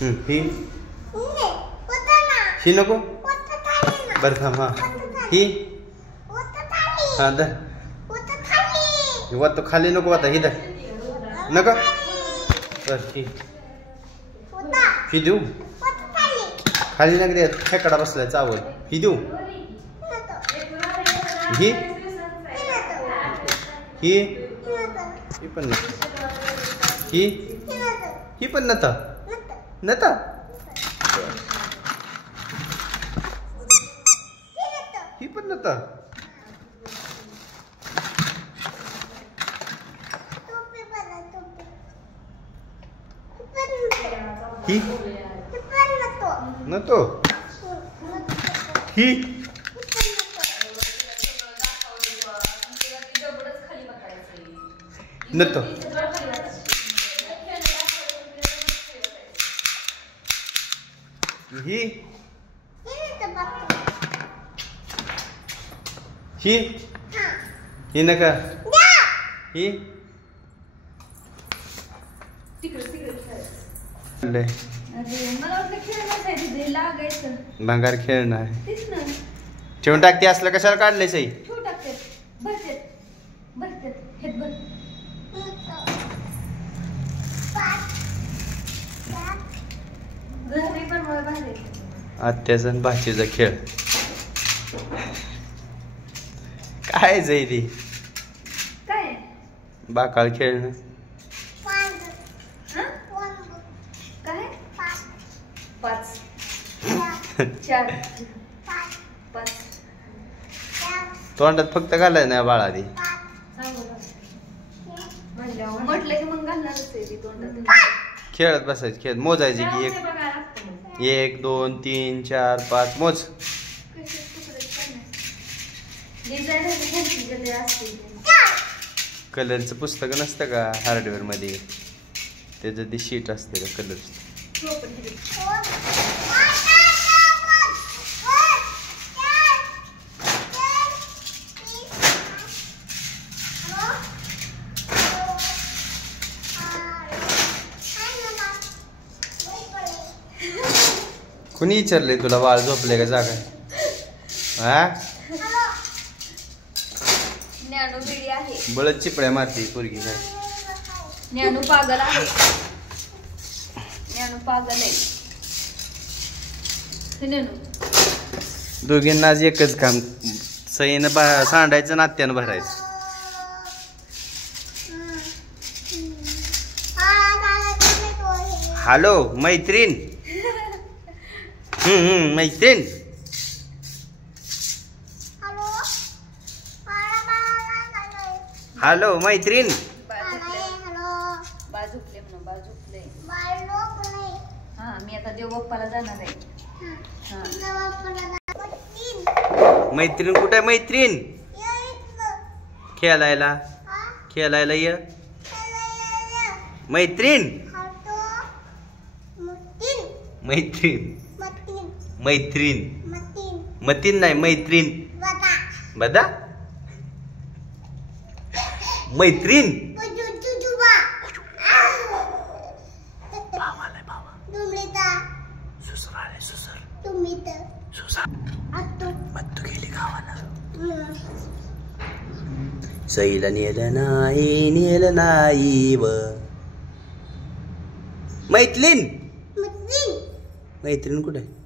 ही ही नको बरं थांब हा ही हा दर तो खाली नको आता ही दर नका बर ही देऊ खाली नका दे खेकडा बसलाय चावल ही देऊ ही ही ही पण ही पण नता नता ही पण नता ही नतो ही नतो ही नका ही भंगार खेळणं आहे ठेवून टाकते असलं कशाला काढलंय सई आत्याचा आणि भाचीचा खेळ काय जाई काय बाकाळ खेळणं पाच चार पाच तोंडात फक्त घालाय ना बाळा आधी म्हटलं की मग घालणारच आहे तोंडात खेळत बसायचं खेळ मोजायचे की 1 2 3 4 5 मोज कलरचं पुस्तक नसतं का हार्डवेअर मध्ये त्याचं ते शीट असते का कलरचं कुणी विचारले तुला बाळ झोपले का जागा हा ज्ञानू बिडी आहे बळच चिपळ्या मारते पोरगी काय ज्ञानू पागल आहे ज्ञानू पागल आहे दोघींना आज एकच काम सईनं सांडायचं नात्यानं भरायचं हॅलो मैत्रीण मैत्रीण हॅलो मैत्रीण हा मी आता देव बाप्पाला जाणार आहे मैत्रीण कुठे आहे मैत्रीण खेळायला खेळायला ये मैत्रीण मैत्रीण मैत्रीण मतीन नाही मैत्रीण बदा मैत्रीण मत्तू गेली गावाला सईला नेलं नाही व मैत्रीण मैत्रीण कुठे